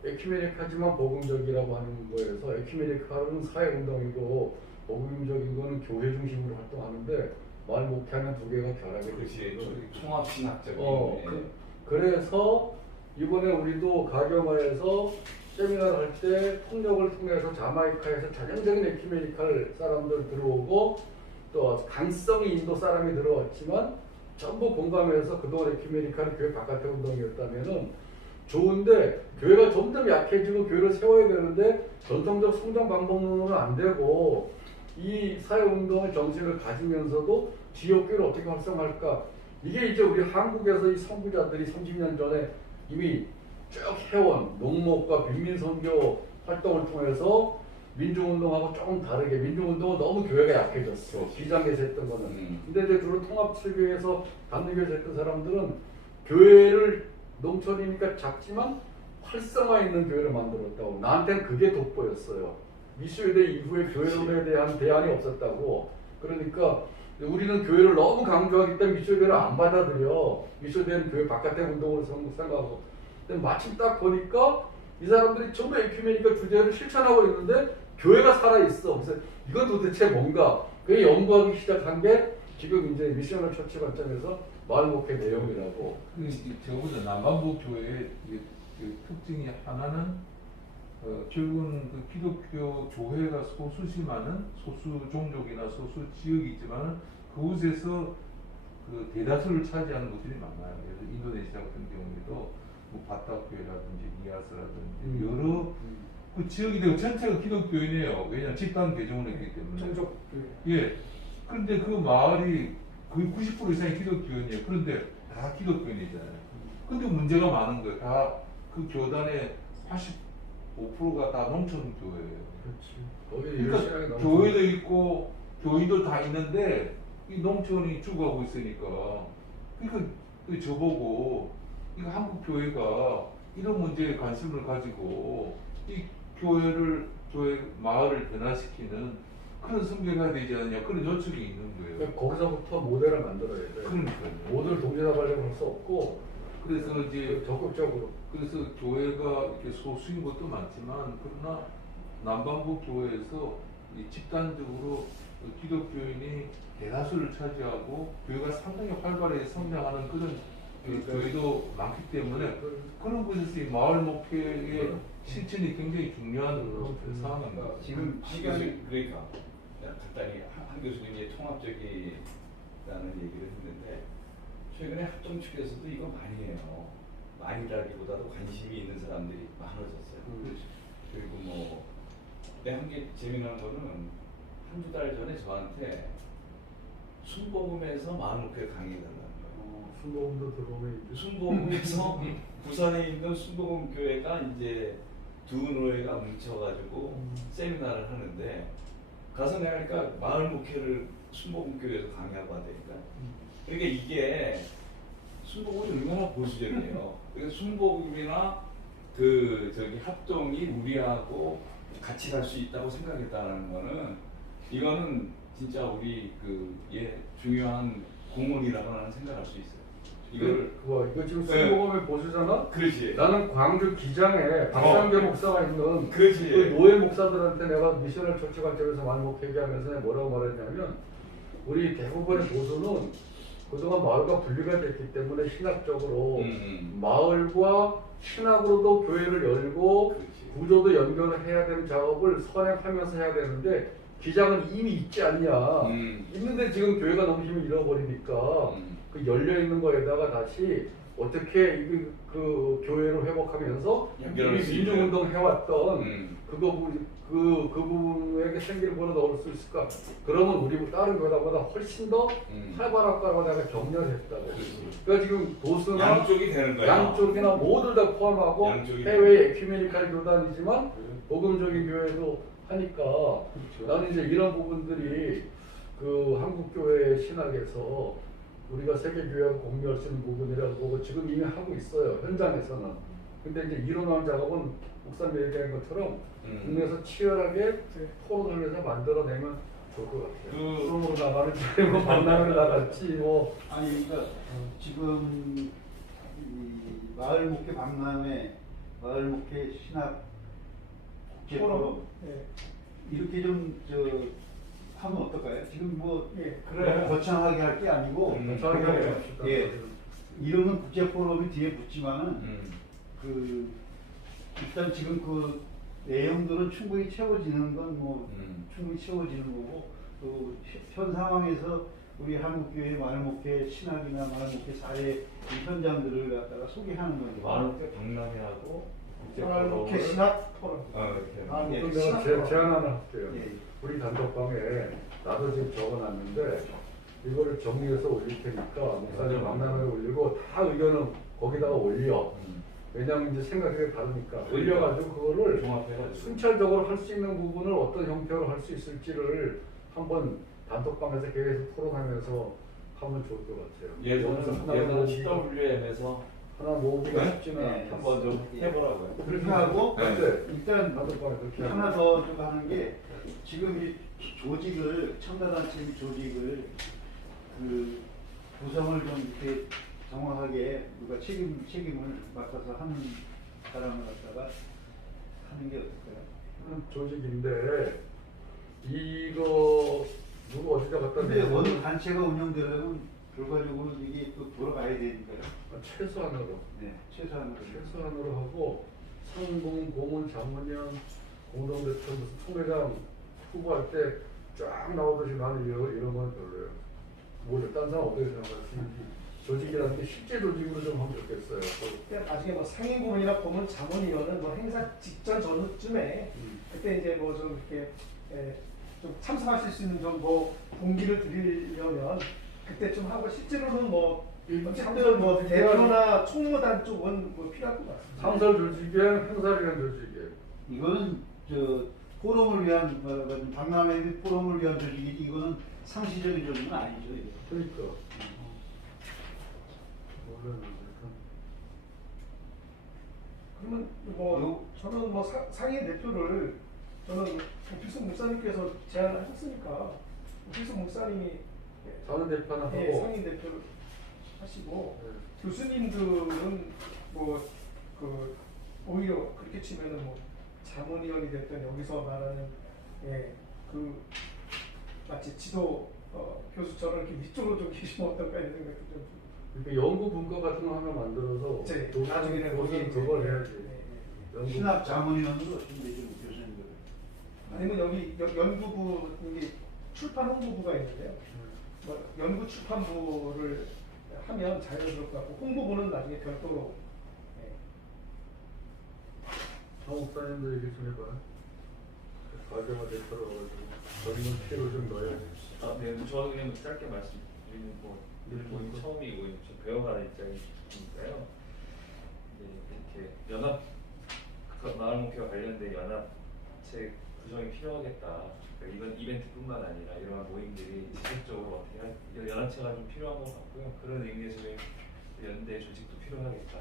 에큐메니카지만 복음적이라고 하는 거에서 에큐메니카는 사회운동이고 복음적인 거는 교회 중심으로 활동하는데 마을 목회하는 2개가 결합이 그렇지, 통합신학적인. 그래서 이번에 우리도 가경화에서 세미나를 할 때 통역을 통해서 자마이카에서 전형적인 에큐메니칼 사람들 들어오고 또 강성이 인도 사람이 들어왔지만 전부 공감해서 그동안 에큐메니칼은 교회 바깥의 운동이었다면은 좋은데, 교회가 점점 약해지고 교회를 세워야 되는데 전통적 성장 방법론은 안 되고 이 사회운동의 정신을 가지면서도 지역교회를 어떻게 활성화할까, 이게 이제 우리 한국에서 이 선구자들이 30년 전에 이미 쭉 해온 농목과 빈민선교 활동을 통해서 민중운동하고 조금 다르게, 민중운동은 너무 교회가 약해졌어, 비장에서 했던 거는. 근데 이제 주로 통합설교에서 단대교에서 했던 사람들은 교회를 농촌이니까 작지만 활성화 있는 교회를 만들었다고. 나한테는 그게 돋보였어요. 미수여대 이후에 교회론에 대한 대안이 없었다고. 그러니까 우리는 교회를 너무 강조하기 때문에 미수여대를 안 받아들여. 미수여대는 교회 바깥의 운동으로 생각하고. 근데 마침 딱 보니까 이 사람들이 전부 에큐메니컬 주제를 실천하고 있는데 교회가 살아있어. 그래서 이건 도대체 뭔가, 그 연구하기 시작한 게 지금 이제 미셔널 처치 관점에서 마을 목회 내용이라고. 저보다 남반부 교회의 특징이 하나는 결국은 그 기독교 교회가 소수지만은 소수 종족이나 소수 지역이 있지만은 그곳에서 그 대다수를 차지하는 곳들이 많아요. 그래서 인도네시아 같은 경우에도 뭐 바타 교회라든지 니아스라든지 여러 그 지역이 되고 전체가 기독교인이에요. 왜냐하면 집단 개종을 했기 때문에. 종족. 예. 그런데 그 마을이 거의 90% 이상이 기독교인이에요. 그런데 다 기독교인이잖아요. 근데 문제가 많은 거예요. 다 그 교단의 85%가 다 농촌 교회예요. 그러니까 교회도 있고 교인도 다 있는데 이 농촌이 죽어가고 있으니까, 그러니까 저보고 이거 한국 교회가 이런 문제에 관심을 가지고 이 교회를 교회 마을을 변화시키는 그런 선교가 되지 않느냐 그런 요청이 있는 거예요. 그러니까 거기서부터 모델을 만들어야 돼. 그러니까요. 모두를 동진화하려고 할 수 없고 그래서 이제 적극적으로. 그래서 교회가 이렇게 소수인 것도 많지만 그러나 남반구 교회에서 이 집단적으로 기독교인이 대다수를 차지하고 교회가 상당히 활발하게 성장하는 그런 교회도 많기 때문에 그런 곳에서 이 마을 목회의 실천이 굉장히 중요한 상황입니다. 지금 한 교수님 그러니까 간단히 한 교수님이 통합적이라는 얘기를 했는데 최근에 합동 측에서도 이거 많이 해요. 많이라기보다도 관심이 있는 사람들이 많아졌어요. 그리고 뭐 한 게 재미난 거는 한두 달 전에 저한테 순복음에서 마음목회 강의해달라는 거예요. 순복음도 들어오면 이제 순복음에서 부산에 있는 순복음 교회가 이제 두 노예가 뭉쳐가지고 세미나를 하는데 가서 내가 그러니까 마을 목회를 순복음 교회에서 강의하고 하다니까. 그러니까 이게 순복음이 얼마나 보수적이에요. 그래서 순복음이나 그 저기 합동이 우리하고 같이 갈 수 있다고 생각했다는 거는 이거는 진짜 우리 중요한 공헌이라고 나는 생각할 수 있어요. 이거를 이거 지금 순복음의 보수잖아. 그렇지. 나는 광주 기장에 박상계 목사가 있는 그렇지. 그 노예 목사들한테 내가 미셔널 처치 관점에서 많이 목회하면서 내가 뭐라고 말했냐면 우리 대부분의 보수는 그동안 마을과 분리가 됐기 때문에 신학적으로 마을과 신학으로도 교회를 열고 그렇지. 구조도 연결을 해야 되는 작업을 선행하면서 해야 되는데 기장은 이미 있지 않냐. 있는데 지금 교회가 너무 힘을 잃어버리니까 그 열려 있는 거에다가 다시 어떻게 그 교회를 회복하면서 이미 민중운동 해왔던 그 부분에게 생기를 불어 넣을 수 있을까? 그러면 우리 다른 교회보다 훨씬 더 활발하다고 내가 격려를 했다고. 그러니까 지금 도스나 양쪽이 되는 거야. 양쪽이나 모두 다 포함하고 양쪽이 해외 에큐메니칼 교단이지만 복음적인 교회도 하니까 나는 이제 이런 부분들이 그 한국 교회 신학에서 우리가 세계 교회와 공유할 수 있는 부분이라고 보고 지금 이미 하고 있어요. 현장에서는. 근데 이제 이론화한 작업은 목사님 얘기한 것처럼 국내에서 치열하게 토론을 해서 만들어내면 좋을 것 같아요. 프로로 나가는지 뭐 박람회를 나갈지 뭐 아니 그러니까 지금 이 마을 목회 박람회, 마을 목회 신학 국제 포럼 예. 이렇게 좀 하면 어떨까요? 지금 뭐 예. 그래. 거창하게 할 게 아니고 거창하게 그냥, 합시다. 예, 이름은 국제 포럼이 뒤에 붙지만은 그 일단 지금 그 내용들은 충분히 채워지는 건 뭐 충분히 채워지는 거고 또 현 상황에서 우리 한국교회 마을목회 신학이나 마을목회 사회 이 현장들을 갖다가 소개하는 거죠. 마을목회 박람회하고 마을목회 신학 토론. 이렇게. 예. 그럼 내가 제안 하나 할게요. 예. 우리 단톡방에 나도 지금 적어놨는데 이거를 정리해서 올릴 테니까 목사님 만남에 올리고 다 의견은 거기다가 올려. 왜냐하면 이제 생각이 다르니까 올려가지고 그거를 종합해가지고. 순차적으로 할 수 있는 부분을 어떤 형태로 할 수 있을지를 한번 단톡방에서 계속 토론하면서 하면 좋을 것 같아요. 예전에 CWM에서 하나 모으기가 쉽지는 네. 않겠어. 한번 좀 해보라고요. 그렇게 하고 네. 일단 단톡방에 그렇게 하나 더 좀 하는 게 지금 이 조직을 첨단단체 조직을 그 구성을 좀 이렇게 정확하게 누가 책임을 맡아서 하는 사람을 갖다가 하는 게 어떨까요? 조직인데 이거 누구 어디다 갖다 근데 내면 어느 단체가 운영되려면 결과적으로 이게 또 돌아가야 되니까요. 최소한으로 네, 최소한으로 하고 상공, 공원, 자문위원, 공동대표 무슨 총회장 후보할 때 쫙 나오듯이 나는 이런 건 별로예요. 뭐죠? 딴 사람 어떻게 생각하시는지 조직이라는 게 실제 조직으로 좀 하면 좋겠어요. 나중에 뭐 상임고문이나 고문 자문위원은 뭐 행사 직전 전후쯤에 그때 이제 뭐 좀 이렇게 좀 참석하실 수 있는 좀 뭐 동기를 드리려면 그때 좀 하고 실제로는 뭐 어쨌든 뭐 대표나 총무단 쪽은 뭐 필요할 것 같습니다. 상설 조직에 행사를 위한 조직에 이거는 포럼을 위한 박람회 포럼을 위한 조직이지 이거는 상시적인 조직은 아니죠. 이거. 그러니까 그러면 뭐 저는 뭐 상임 대표를 저는 필승 목사님께서 제안을 하셨으니까 필승 목사님이 사는 대표 하나 예, 하고 상임 대표를 하시고 네. 교수님들은 뭐 그 오히려 그렇게 치면은 뭐 자문위원이 됐든 여기서 말하는 그 마치 지도 교수처럼 이렇게 위쪽으로 좀 계시면 어떨까 이런 생각이 좀 그러니까 연구 분과 같은 거 하나 만들어서 네, 교수- 나중에는 거기에 교수는 그걸 이제- 해야지. 네, 연구- 신학 자문위원으로 어떻게 좀 교수님들. 아니면 여기 연구부 이게 출판 홍보부가 있는데요. 뭐 연구 출판부를 하면 자연스러울 것 같고 홍보부는 나중에 별도로. 정 목사님도 얘기 좀 해봐요. 과제가 대표로 가지고 저희는 피를 좀 넣어야지. 네, 저는 그냥 짧게 말씀드리면 늘 모임 처음이고 좀 배워가는 입장이니까요. 네, 이렇게 연합 마을 목표와 관련된 연합체 구성이 필요하겠다. 그러니까 이번 이벤트뿐만 아니라 이러한 모임들이 지속적으로 어떻게 연합체가 좀 필요한 것 같고요. 그런 의미에서 연대 조직도 필요하겠다.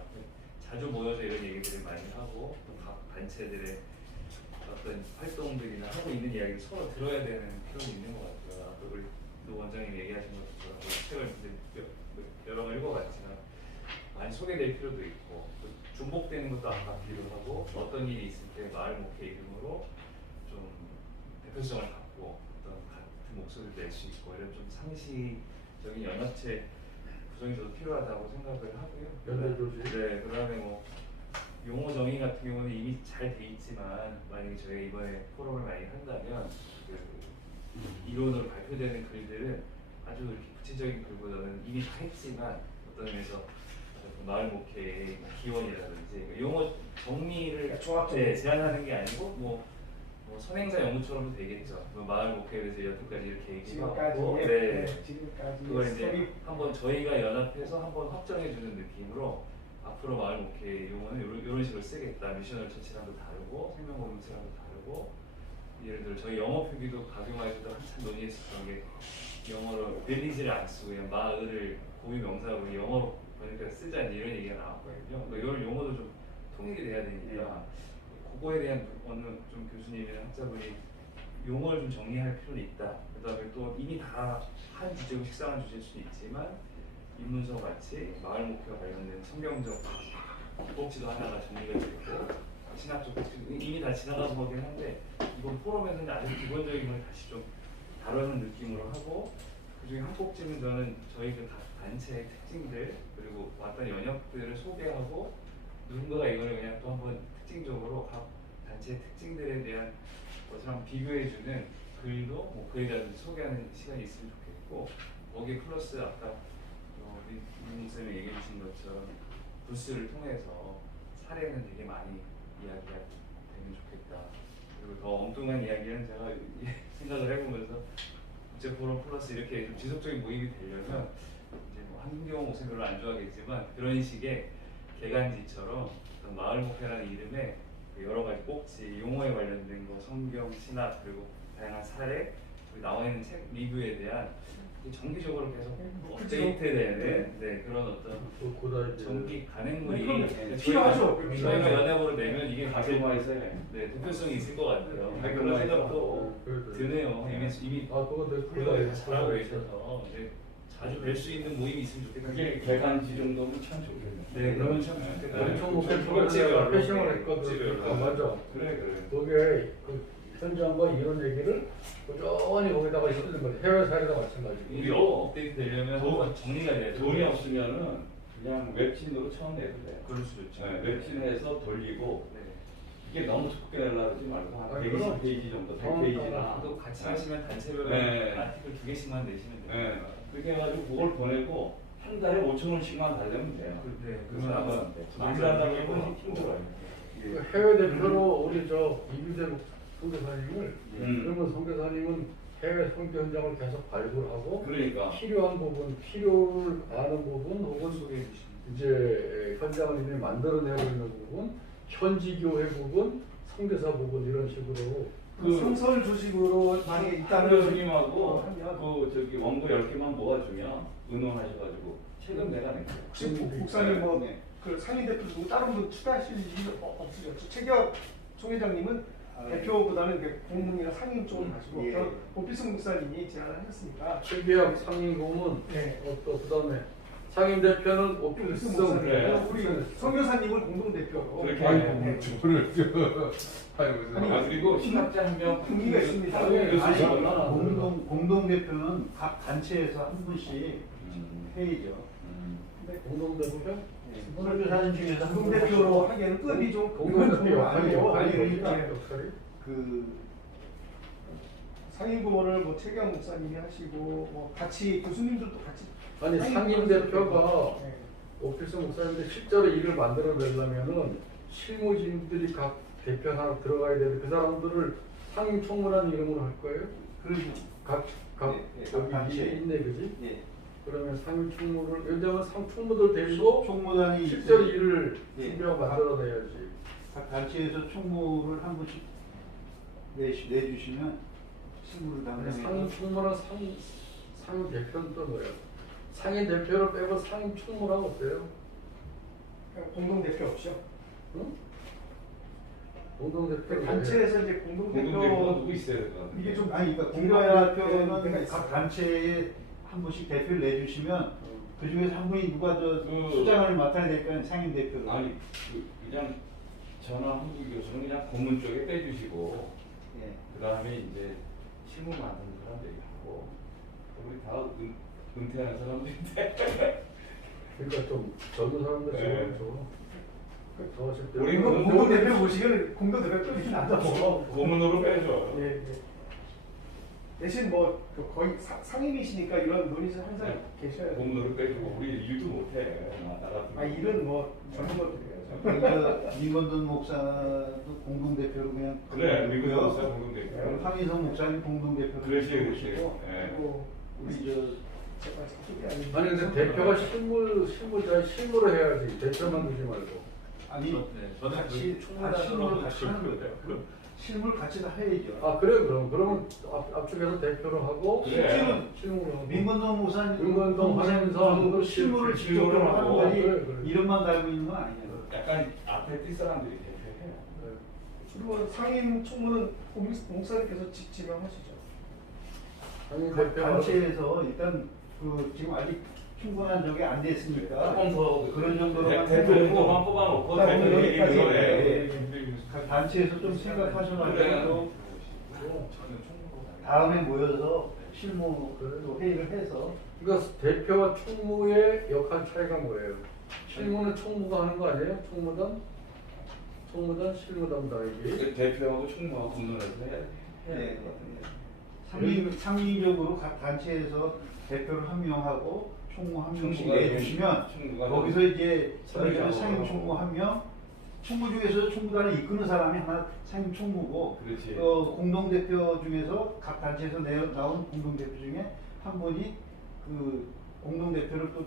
자주 모여서 이런 얘기들을 많이 하고 또 각 단체들의 어떤 활동들이나 하고 있는 이야기를 서로 들어야 되는 필요는 있는 것 같아요. 아까 우리 노 원장님 얘기하신 것처럼 책을 여러 번 읽어봤지만 많이 소개될 필요도 있고 또 중복되는 것도 안 같기도 하고 어떤 일이 있을 때 마을 목회 이름으로 좀 대표성을 갖고 어떤 같은 목소리를 낼 수 있고 이런 좀 상시적인 연합체 구성이 더 필요하다고 생각을 하고요. 연대 조직. 네, 그다음에 뭐 용어 정의 같은 경우는 이미 잘 돼 있지만 만약에 저희가 이번에 포럼을 많이 한다면 그 이론으로 발표되는 글들은 아주 이렇게 구체적인 글보다는 이미 다 했지만 어떤 의미에서 마을 목회의 기원이라든지 용어 정리를 종합적으로. 제안하는 게 아니고 뭐 선행자 연구처럼도 되겠죠. 뭐 마을 목회에 대해서 여태까지 이렇게 지금까지 얘기하고 지금까지 그걸 이제 스토리. 한번 저희가 연합해서 한번 확정해주는 느낌으로 앞으로 마을 목회 용어는 이런 식으로 쓰겠다. 미셔널 처치랑도 다르고 생명 공동체랑도 다르고 예를 들어 저희 영어 표기도 각용하기도 한참 논의했었던 게 영어로 빌리지를 안 쓰고 그냥 마을을 고유 명사로 영어로 번역해서 쓰자 이런 얘기가 나왔거든요. 그러니까 이런 용어도 좀 통일이 돼야 되니까 그거에 대한 어느 좀 교수님이나 학자분이 용어를 좀 정리할 필요는 있다. 그다음에 또 이미 다 한 주제고 식상한 주제일 수도 있지만 입문서 같이 마을 목표와 관련된 성경적 꼭지도 하나가 정리가 되고 신학적 꼭지도 이미 다 지나간 거긴 한데 이번 포럼에서는 아주 기본적인 걸 다시 좀 다루는 느낌으로 하고 그중에 한 꼭지는 저는 저희 그 단체의 특징들 그리고 왔던 연역들을 소개하고 누군가가 이거를 그냥 또 한번 특징적으로 각 단체의 특징들에 대한 것을 한번 비교해주는 글도 뭐 그에 대한 소개하는 시간이 있으면 좋겠고 거기에 플러스 아까 민생이 얘기해 주신 것처럼 부스를 통해서 사례는 되게 많이 이야기가 되면 좋겠다. 그리고 더 엉뚱한 이야기는 제가 생각을 해보면서 국제 포럼 플러스 이렇게 좀 지속적인 모임이 되려면 이제 뭐 한국경 목사님 별로 안 좋아하겠지만 그런 식의 개간지처럼 어떤 마을 목회라는 이름에 그 여러 가지 꼭지 용어에 관련된 거 성경 신학 그리고 다양한 사례 그리고 나와 있는 책 리뷰에 대한 정기적으로 계속 업데이트되는 그런 어떤 정기 간행물이 필요하죠. 저희가 연합으로 내면 이게 가정화에서 대표성이 있을 것 같아요. 그런 생각도 드네요. 이미 훌륭하게 잘하고 계셔서 이제 자주 뵐 수 있는 모임이 있으면 좋겠다. 그게 개간지 정도면 참 좋겠네. 네, 그러면 참 좋겠다. 엄청 목표를 회심을 했거든. 맞아. 그래. 그게 그 현장과 이런 얘기를 꾸준히 거기다가 있는 거지. 해외 사례가 마찬가지고. 우리 업데이트 되려면 한번 정리가 돼야 돼. 돈이 없으면은 그냥 웹진으로 처음 내도 돼. 그럴 수 있죠. 네, 웹진에서 돌리고 네. 이게 너무 두껍게 내려고 하지 말고 한 아니, 그럼 120페이지 정도, 100페이지나 또 같이 하시면 단체별로 네. 아티클 2개씩만 내시면 돼요. 네. 그렇게 해가지고 그걸 보내고 한 달에 5,000원씩만 달려면 돼요. 네, 그러면 아마 맞아요. 일하다가 보면 힘들어요. 그 해외 대표로 우리 저 이규재 선교사님을 그러면 선교사님은 해외 선교 현장을 계속 발굴하고 그러니까 필요한 부분, 필요를 아는 부분 혹은 이제 현장을 이미 만들어내고 있는 부분, 현지 교회 부분, 선교사 부분 이런 식으로 그 성설 조직으로 만약에 있다면 교수님하고 하면 그 저기 원고 10개만 모아주면 의논하셔가지고 책은 내가 낼게요. 혹시 목사님 뭐 그 상임 대표 누구 다른 분 추가하실 일 없으셨죠? 최기혁 총회장님은 대표보다는 이렇게 공동이나 상임 쪽을 가지고 예. 저는 오피스 목사님이 제안을 하셨으니까 최계학 상임고문 네. 또 그다음에 상임 대표는 오피스 오피스 목사님 그래. 우리 선교사님을 공동 대표로 그렇게 아이고 네. 뭐 저를 아이고 아 그리고 신학자 한 명, 의미가 있습니다. 한국 교수 아니, 한 명. 공동 대표는 각 단체에서 한 분씩 회의죠. 공동 대표 선교사님 중에서 한 공동 분 대표로 하기에는 급이 좀 공동 대표 역할이 아니에요. 아니, 역할이 그러니까 예. 역할이 그 상임부원을 뭐 최경 목사님이 하시고 뭐 같이 교수님들도 같이 아니 상임 대표가 네. 오피스 목사님들 실제로 일을 만들어내려면은 실무진들이 각 대표 하나 들어가야 되는데 그 사람들을 상임 총무라는 이름으로 할 거예요? 그러죠. 각 예, 예, 각 여기 단체. 위에 있네 그지? 예. 그러면 상임 총무를 왜냐면 상 총무들 데리고 총무단이 실제로 일을 예. 준비하고 만들어내야지. 각 단체에서 총무를 한 분씩 내주시면 실무를 상임 담당해서 총무랑 상임 대표는 또 뭐야? 상임 대표를 빼고 상임 총무랑 어때요? 공동 대표 없이요. 응? 공동 대표 그 단체에서 이제 공동 공동대표가 대표 누구 있어야 될 것 같은데. 이게 좀 아니 그러니까 중요한 공동대표는 때가 각 있어요. 단체에 한 분씩 대표를 내주시면 그 중에서 한 분이 누가 저 그- 수장을 맡아야 될까요? 상임 대표로. 아니 그냥 전화 한국 교수는 그냥 고문 쪽에 빼주시고 예. 그 다음에 이제 실무 만드는 사람들이 하고 우리 다 은퇴한 사람들인데 그러니까 좀 젊은 사람들 네. 좀 더 하실 때 우리 공동 대표 보시기는 공동 대표 급이 낮아서 고문으로 빼줘. 예, 예. 대신 뭐그 거의 상임이시니까 이런 논의는 항상 네. 계셔야 돼요. 고문으로 빼주고 우리 일도 못해. 나 같은 아 일은 뭐 젊은 것들이에요. 그러니까 민건돈 목사도 공동 대표로 그냥 그래 미국 그거고요. 목사 공동대표. 황희성 목사님 공동 대표로 그러시 모시고 예. 그리고 우리 제가 그게 아니고 아니 근데 대표가 실무를 해야지 대표만 두지 말고. 아니 저는 같이 그 총무단으로 실무를 같이 하는 그럴 거죠. 거예요. 실무를 같이 다 해야죠. 아 그래 그러면 앞쪽에서 대표로 하고 그래. 실제로 실무를 하고. 민건동 목사님 민건동 하면서 실무를 실무를 직접적으로 하는 하고. 거지 그래, 그래. 이름만 달고 있는 건 아니에요. 약간 앞에 뛸 사람들이 대표해요. 네. 그리고 상임 총무는 목사님께서 지명하시죠. 상임 각 대표가 단체에서 일단 그 지금 아직 충분한 적이 안 됐으니까 조금 더 그런 정도로만 대표만 뽑아놓고 나 대표 오늘 얘기 여기까지. 그거래. 예. 각 단체에서 좀 그래. 생각하셔가지고 저는 총무로 다음에 모여서 실무 또 회의를 해서 그러니까 대표와 총무의 역할 차이가 뭐예요? 실무는 총무가 하는 거 아니에요? 총무단 실무 담당이지. 대표하고 총무하고 분문해서 해야 네. 돼. 상임적으로 각 단체에서 대표를 한 명하고 총무 한 명씩 총무가 내주시면 총무가 거기서 이제 상임하고. 상임 총무 한 명, 총무 중에서 총무단을 이끄는 사람이 하나 상임 총무고 그렇지. 공동 대표 중에서 각 단체에서 나온 공동 대표 중에 한 분이 그 공동 대표를 또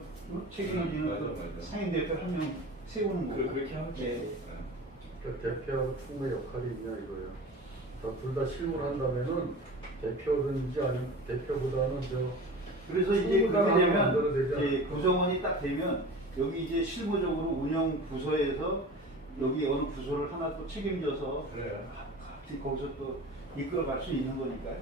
책임을 지는 맞아, 또 맞아. 상임 대표를 한 명 세우는 거고. 그렇게 하면 예. 돼. 그러니까 대표하고 총무의 역할이 있냐 이거예요. 둘 다 실무를 한다면은 대표든지 아니면 대표보다는 그래서 이제 총무단을 그렇게 되면 만들어야 되지 않을까? 이제 구성원이 딱 되면 여기 이제 실무적으로 운영 부서에서 여기 어느 부서를 하나 또 책임져서 그래. 같이 거기서 또 이끌어갈 수 있는 거니까요.